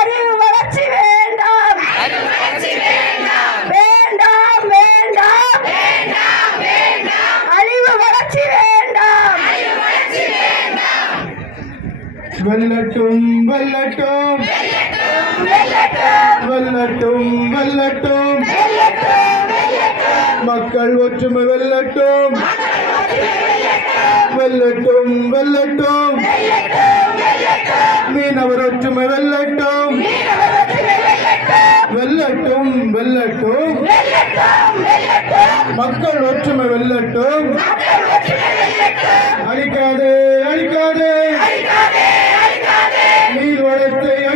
அறிவு வளர்ச்சி வேண்டாம் வேண்டாம் வேண்டாம் அழிவு வளர்ச்சி வேண்டாம் வெல்லட்டும் வெல்லட்டும் வெல்லட்டும் வெல்லட்டும் மக்கள் ஒற்றுமை வெல்லட்டும் வெல்லட்டும் வெல்லட்டும் மீனவர் ஒற்றுமை வெல்லட்டும் வெல்லட்டும் வெல்லட்டும் மக்கள் ஒற்றுமை வெல்லட்டும் அழிக்காதே அழிக்காதே நீர் வளத்தை